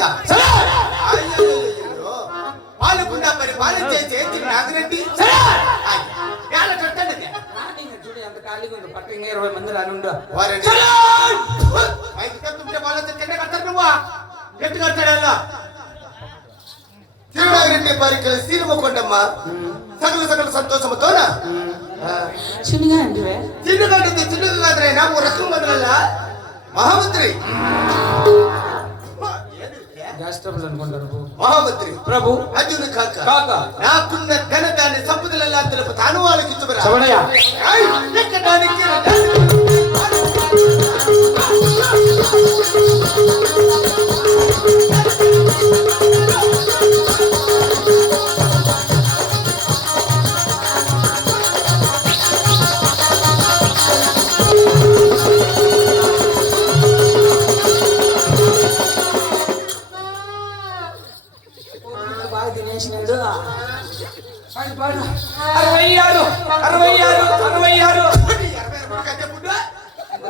పాలకుండ అయ్యయ్యయ్యో. పాలకుండ మరి పాలన చేసి ఏంటి నాగిరెడ్డి? వేళ కట్టండి. చూడు ఎంత ఖాళీగా ఉంది పక్క ఇంకా ఇరవై మంది రానుండు కత్తుంటే వాళ్ళతో కింద కడతారు నువ్వు. ఎట్టు కట్టాడు అలా? తిరునాగిరెడ్డి పరికల సీరమకొండమ్మ సకల సకల సంతోషముతోన? చిన్నగా అంటే చిన్నగంటే చిన్నగా కాదురైనా ఓ రకం వదలలా మహామంత్రి. ట్రబుల్ అనుకుంటారు మహామంత్రి ప్రభు. అర్జును కాక కాక. నాకున్న ఘనతాన్ని సంపదలెల్లా తెలుపు తాను వాళ్ళకి ఇచ్చుమరా శివనయ్య. ఏయ్, ఎక్కడానికి అరవై ఆరు అరవై ఆరు అరవై ఆరు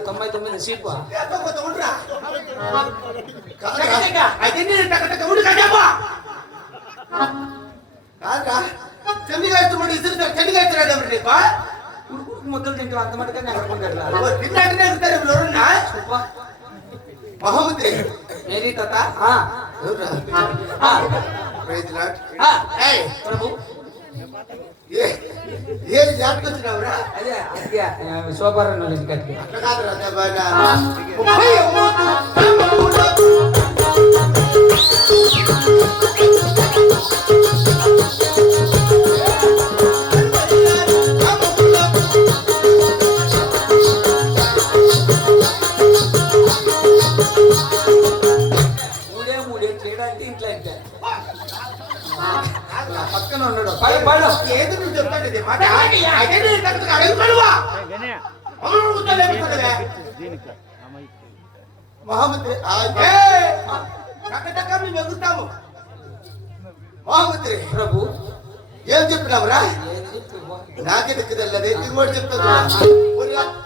తొంభై తొమ్మిది నీకు? ముద్దలు తింటూ అంత మటుగా? మహామంత్రి మేరీ తాత. ప్రభు. ఏ- ఏం జాతకొచ్చినావురా? అదే అదే శోభారాయణ వాళ్ళ ఇంటికి అట్లా కాదురా, ఉన్నాడు పడు పడు ఏది నువ్వు చెప్తాడు ఇది మాట? అయితే నేను తగ్గట్టుగా అడుగుతానువా? అవును, కూర్చోలే, కూర్చోలే. మహామంత్రి అదే టకటక మేము ఎగురుతాము మహామంత్రి ప్రభు ఏం చెప్పినావురా ఏది ప్రభు? నాకే దిక్కుదల్లదే దిగుబడి చెప్తాను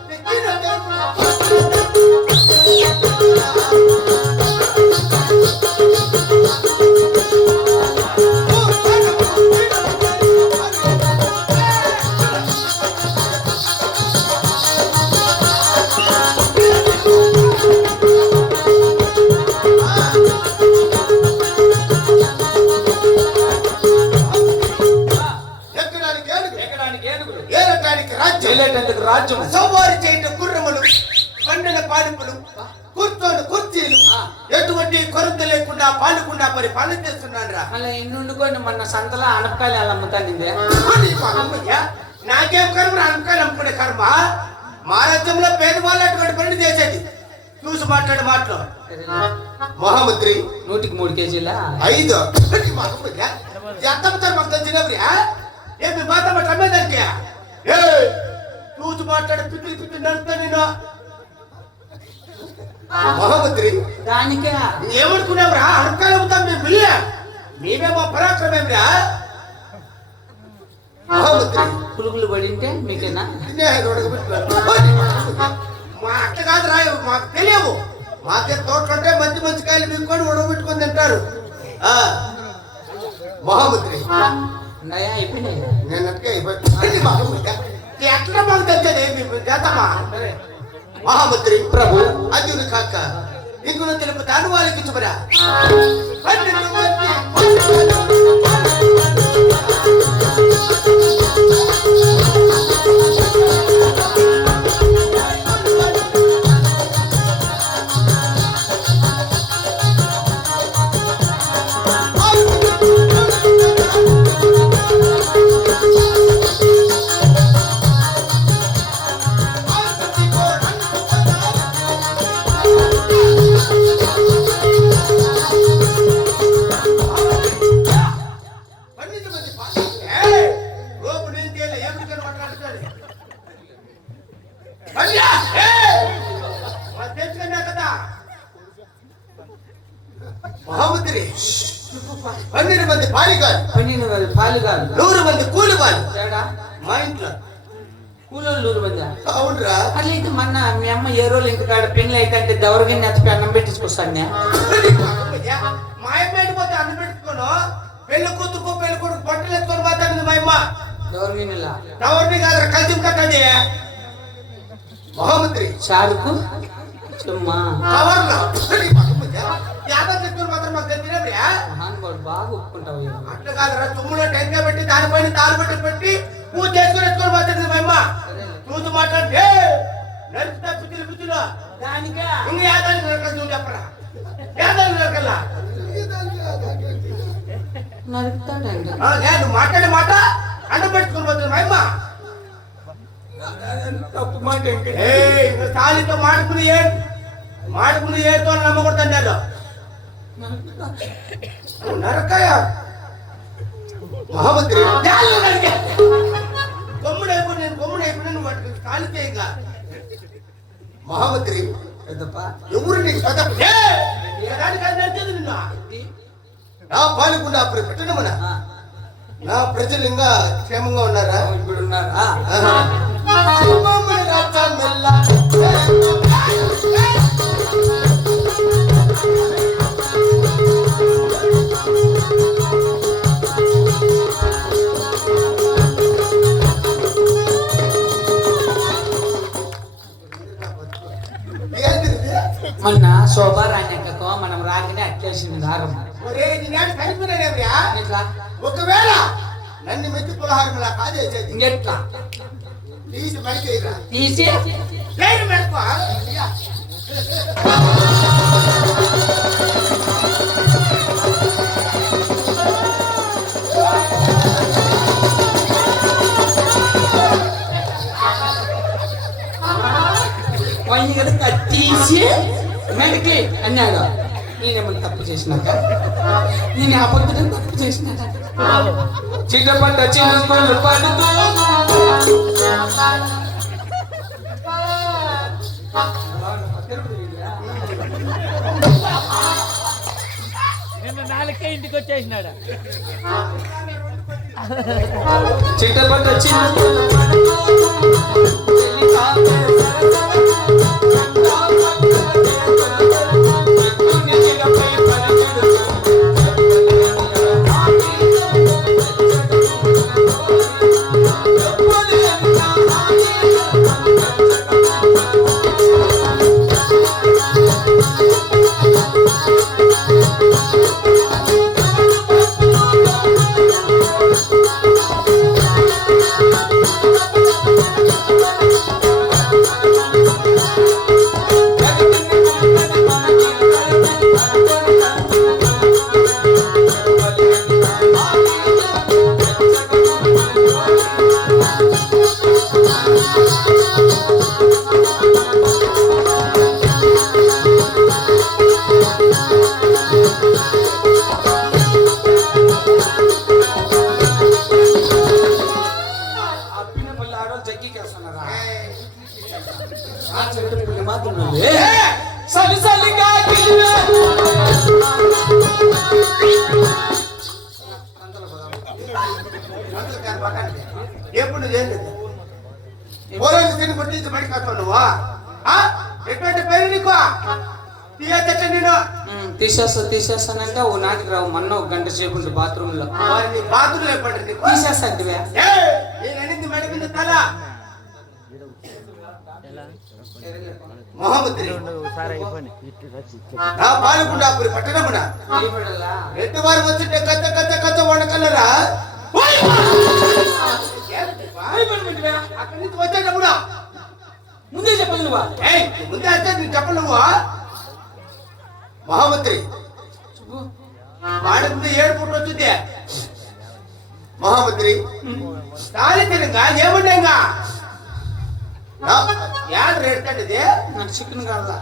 వెళ్ళేటందుకు రాజ్యం సవారి చేయట గుర్రములు పండిన పాలింపులు కూర్చొని కుర్చీలు. ఎటువంటి కొరత లేకుండా పాలకుండా మరి పాలన చేస్తున్నాడు రా. అలా ఎన్ని వండుకొని మొన్న సంతలో అనపకాయలు అలా అమ్ముతానిందే? నాకేం కర్మ అనుకోని అమ్ముకునే కర్మ? మా రాజ్యంలో పేదవాళ్ళు అటువంటి పని చేసేది. చూసి మాట్లాడే మాటలు. మహామంత్రి నూటికి మూడు కేజీలా? ఐదు. ఎంత మాకు తెలిసినవి ఏమి మాట అమ్మేదానికి? ఏ చూసి మాట్లాడే పిక్కిలి పిక్కిలి నడుస్తా నేను. మహామంత్రి దానికే. ఏమనుకున్నావురా అడకాలు అవుతాం మేము బియ్య మేమే మా మహామంత్రి. పురుగులు పడింటే మీకేనా. మా అట్ట కాదు రా మాకు తెలియవు మాకే తోటలుంటే మంచి మంచి కాయలు మీకొని ఉడకబెట్టుకొని తింటారు. ఆ, మహామంత్రి. అయిపోయినాయి? నేను అట్టే అయిపోయి మహామంత్రి. ఎట్లా మాకు తెలిసేది మీ చేతమా మహామంత్రి ప్రభు అర్జును కాక ఇందులో తెలుపు తాను వాళ్ళకి ఇచ్చుమరా పన్నెండు మహామంత్రి పన్నెండు మంది పాలిగాలు పన్నెండు వేల పాలు కాదు నూరు మంది కూలి వాళ్ళు తేడా మా ఇంట్లో. కూలోళ్ళు నూరు మంది? అవునరా. అట్లయితే మొన్న మీ అమ్మ ఏ రోజులు ఇంటికాడ పెళ్ళి అయితే అంటే దవరగా నెత్త అన్నం పెట్టించుకొస్తాను అయ్యా, పెళ్ళి కూతురుకు పెళ్ళి కొడుకు బట్టలు ఎత్తుకొని మాట్లాడింది మా అమ్మ. ఎవరు వినలా ఎవరిని కాదు కలిసి కట్టది మహామంత్రి. షారుకు చుమ్మా. కవర్లో. యాదవ్ చెప్తున్న తెలియదురా మహానుభావుడు బాగా ఒప్పుకుంటావు. అట్లా కాదురా తుమ్ములో టెంకాయ పెట్టి దానిపైన తాలు పెట్టి పెట్టి పూజ చేసుకుని ఎత్తుకొని మాట్లాడింది మా అమ్మ. చూసి మాట్లాడితే నడుపుతా పిచ్చిలు పిచ్చిలు దానికా? ఇంక యాదాన్ని నరకలు నువ్వు చెప్పరా? యాదాన్ని నరకల్లా లేదు మాట్లాడే మాట అండ పెట్టుకుని పోతుంది మా అమ్మ. తప్పు మాట ఇంకా తాళితో మాడుకుని ఏ మాడుకుని ఏతో నమ్మకూడదు నరకాయ మహామంత్రి! కొమ్ముడు అయిపోయి నేను కొమ్ముడు అయిపోయి నేను వాటికి కాలితే ఇంకా మహామంత్రి! పెద్దప్ప ఎవరు నీకు నా పాలుకుండా పెట్టడమన నా ప్రజలు ఇంకా క్షేమంగా ఉన్నారా? ఇప్పుడు ఉన్నారా? మొన్న శోభారాణ్యకో మనం రాగానే అట్లేసింది దారం ఒరేయ్, నీ నాటి చనిపోయినాడేమిరా? ఎట్లా ఒకవేళ నన్ను మెచ్చి పులహారములా కాదేసేది ఇంకెట్లా తీసి బయట తీసి లేదు మెడకు వాళ్ళు కనుక తీసి మెడకి అన్నాడు. నేనేమన్నా తప్పు చేసినాక? నేను అబద్ధం తప్పు చేసినాక? చిన్న పడుతూ నిన్న నాలుగే ఇంటికి వచ్చేసినాడు? చిట్టపడ్డ చిన్న తీసేస్తా తీసేస్తానంటే ఓ నాటికి రావు మొన్న ఒక గంట సేపు ఉంది బాత్రూమ్లో మరి నీ బాతులు ఎప్పటి నీకు తీసేస్తా ఏయ్, నేను అనింది మెడ కింద తల మహామంత్రి ఒకసారి అయిపోయి నా పాలకుండా అప్పుడు పట్టణమున రెండు వారు వచ్చింటే కచ్చ కచ్చ కచ్చ వండకల్లరా అక్కడి నుంచి వచ్చేటప్పుడు ముందే చెప్పదు నువ్వా ఏయ్ ముందే అంటే నీకు చెప్పను నువ్వు మహామంత్రి వాడి ముందు ఏడు పుట్టు వచ్చింది మహామంత్రి తాళి తినగా ఏమన్నాగా యాడ్ రేట్ అంటే నాకు చికెన్ కావాలా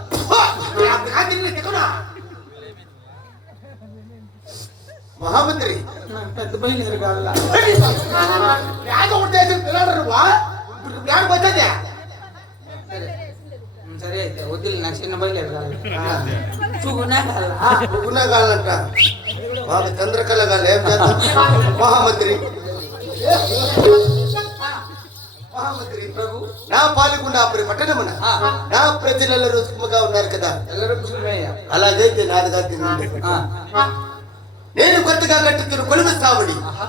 మహామంత్రి నాకు పెద్ద బయలుదేరి కావాలా యాద ఉద్దేశం పిల్లలు ఇప్పుడు యాడ్ వచ్చేదే సరే అయితే వద్దులే నాకు చిన్న బయలుదేరి కావాలి చూకున్నా కావాలా ఉన్నా కావాలంట మాకు చంద్రకళ కాదు ఏం చేద్దాం మహామంత్రి మహామంత్రి ప్రభు నా పాలకుండా అప్పుడు పట్టణమున ఆ, నా ప్రజలలో సుఖముగా ఉన్నారు కదా ఎల్లరూ కుశలమయ్యా. అలాగైతే నాదిగా తినండి ఆ నేను కొత్తగా కట్టుతున్న కొలువు సావడి ఆహా